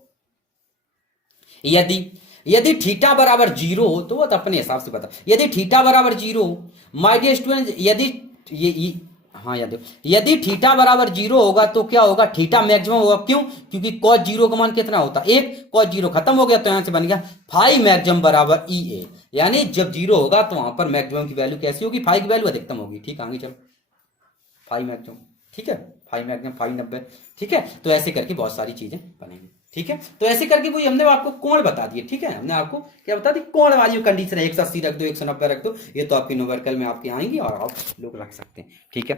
यदि यदि थीटा बराबर 0 हो तो वो तो अपने हिसाब से बता। यदि थीटा बराबर 0, माय डियर स्टूडेंट, यदि ये हाँ याद यदि थीटा बराबर 0 होगा तो क्या होगा, थीटा मैक्सिमम होगा। क्यों? क्योंकि cos 0 का मान कितना होता है 1, cos 0 खत्म हो गया तो यहां से बन गया फाई मैक्सिमम बराबर ई ए। यानी जब 0 होगा तो वहां पर मैक्सिमम की वैल्यू कैसी होगी, फाई की वैल्यू अधिकतम होगी। ठीक है, आगे चलो, फाई मैक्सिमम। ठीक है, फाई मैक्सिमम फाई 90। ठीक है, तो ऐसे करके बहुत सारी चीजें बनेंगी। ठीक है, तो ऐसे करके वही हमने आपको कोण बता दिए। ठीक है, हमने आपको क्या बता दी, कोण वाली कंडीशन है, 180 रख दो, 190 रख दो, ये तो आपकी न्यूमेरिकल में आपके आएंगी और आप लोग रख सकते हैं। ठीक है,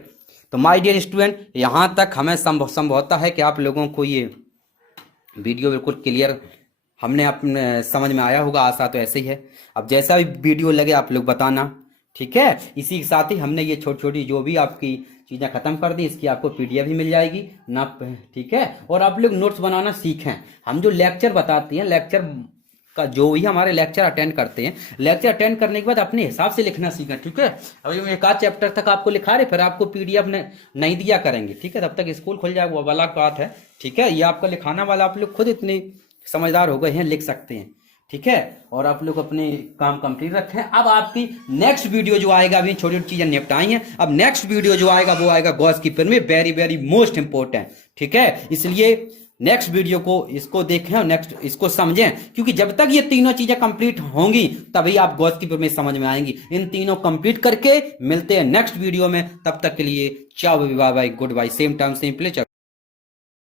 तो माय डियर स्टूडेंट, यहाँ तक हमें संभवता है कि आप लोगों को ये वीडियो बिल्कुल क्लियर हमने अपने समझ में आया होगा, आशा तो ऐसे ही है। अब जैसा भी वीडियो लगे आप लोग बताना। ठीक है, इसी के साथ ही हमने ये छोटी छोटी जो भी आपकी चीज़ें खत्म कर दी, इसकी आपको पीडीएफ भी मिल जाएगी ना। ठीक है, और आप लोग नोट्स बनाना सीखें। हम जो लेक्चर बताते हैं, लेक्चर का जो भी हमारे लेक्चर अटेंड करते हैं, लेक्चर अटेंड करने के बाद अपने हिसाब से लिखना सीखें। ठीक है, अभी हम एक आध चैप्टर तक आपको लिखा रहे, फिर आपको पीडीएफ नहीं दिया करेंगे। ठीक है, तब तक स्कूल खुल जाएगा, वो अलग बात है। ठीक है, ये आपका लिखाना वाला आप लोग खुद इतने समझदार हो गए हैं, लिख सकते हैं। ठीक है, और आप लोग अपने काम कंप्लीट रखें। अब आपकी नेक्स्ट वीडियो जो आएगा, अभी छोटी छोटी चीजें निपटाई हैं, अब नेक्स्ट वीडियो जो आएगा वो आएगा गॉस कीपर में, वेरी वेरी मोस्ट इंपॉर्टेंट। ठीक है, इसलिए नेक्स्ट वीडियो को इसको देखें और नेक्स्ट इसको समझें, क्योंकि जब तक ये तीनों चीजें कंप्लीट होंगी तभी आप गॉस कीपर में समझ में आएंगी। इन तीनों कंप्लीट करके मिलते हैं नेक्स्ट वीडियो में, तब तक के लिए ciao, bye bye, goodbye, same time same place.